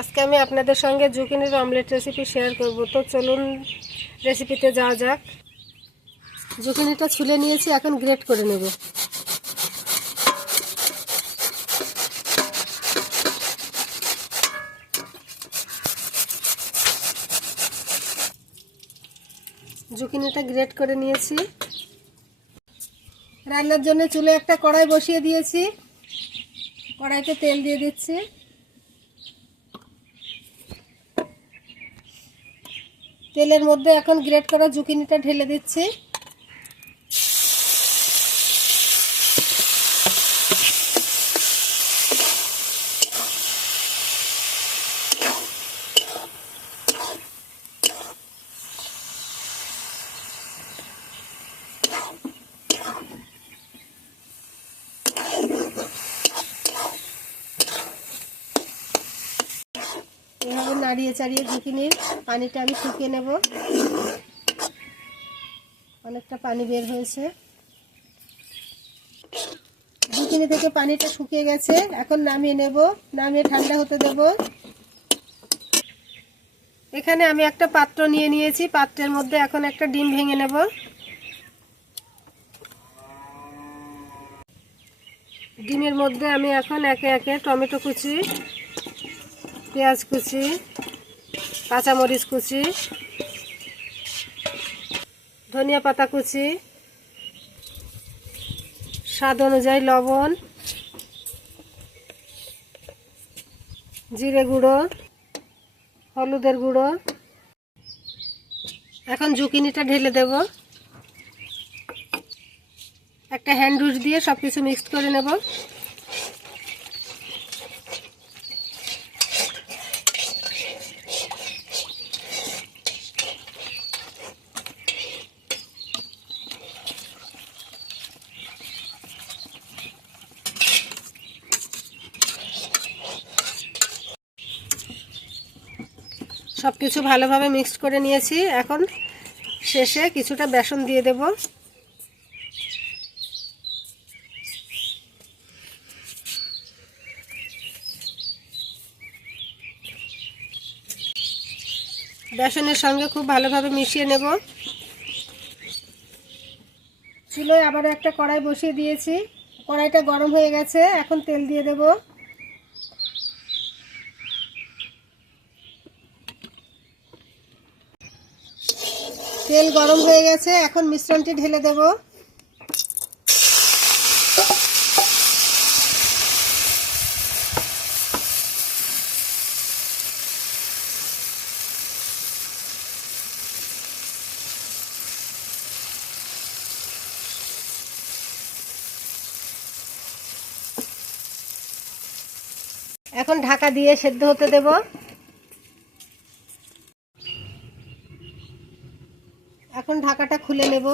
আজকে আমি আপনাদের সঙ্গে জুকিনির অমলেট রেসিপি শেয়ার করব। তো চলুন রেসিপিতে যাওয়া যাক। জুকিনিটা ছুলে নিয়েছি, এখন গ্রেট করে নেব। জুকিনিটা গ্রেট করে নিয়েছি। রান্নার জন্য চুলে একটা কড়াই বসিয়ে দিয়েছি। কড়াইতে তেল দিয়ে দিচ্ছি। তেলের মধ্যে এখন গ্রেট করা জুকিনিটা ঢেলে দিচ্ছি। এভাবে নাড়িয়ে চাড়িয়ে জুকিনির পানিটা আমি শুকিয়ে নেব। অনেকটা পানি বের হয়েছে। জুকিনি থেকে পানিটা শুকিয়ে গেছে, এখন নামিয়ে নেব। নামিয়ে ঠান্ডা হতে দেব। এখানে আমি একটা পাত্র নিয়ে নিয়েছি। পাত্রের মধ্যে এখন একটা ডিম ভেঙে নেব। ডিমের মধ্যে আমি এখন একে একে টমেটো কুচি, পেঁয়াজ কুচি, কাঁচামরিচ কুচি, ধনিয়া পাতা কুচি, স্বাদ অনুযায়ী লবণ, জিরে গুঁড়ো, হলুদের গুঁড়ো। এখন জুকিনিটা ঢেলে দেব। একটা হ্যান্ড উইচ দিয়ে সব কিছু মিক্সড করে নেব। সব কিছু ভালোভাবে মিক্সড করে নিয়েছি। এখন শেষে কিছুটা বেসন দিয়ে দেব। বেসনের সঙ্গে খুব ভালোভাবে মিশিয়ে নেব। চুলোয় আবার একটা কড়াই বসিয়ে দিয়েছি। কড়াইটা গরম হয়ে গেছে, এখন তেল দিয়ে দেব। তেল গরম হয়ে গেছে, এখন মিশ্রণটি ঢেলে দেব। এখন ঢাকা দিয়ে সেদ্ধ হতে দেব। এখন ঢাকাটা খুলে নেব।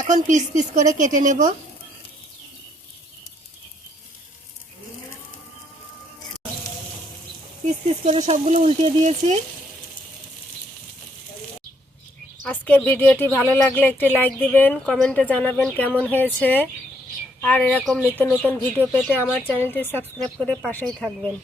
এখন পিস পিস করে কেটে নেব। পিস পিস করে সবগুলো উল্টিয়ে দিয়েছি। আজকের ভিডিওটি ভালো লাগলে একটি লাইক দিবেন, কমেন্টে জানাবেন কেমন হয়েছে। আর এরকম নিত্য নতুন ভিডিও পেতে আমার চ্যানেলটি সাবস্ক্রাইব করে পাশেই থাকবেন।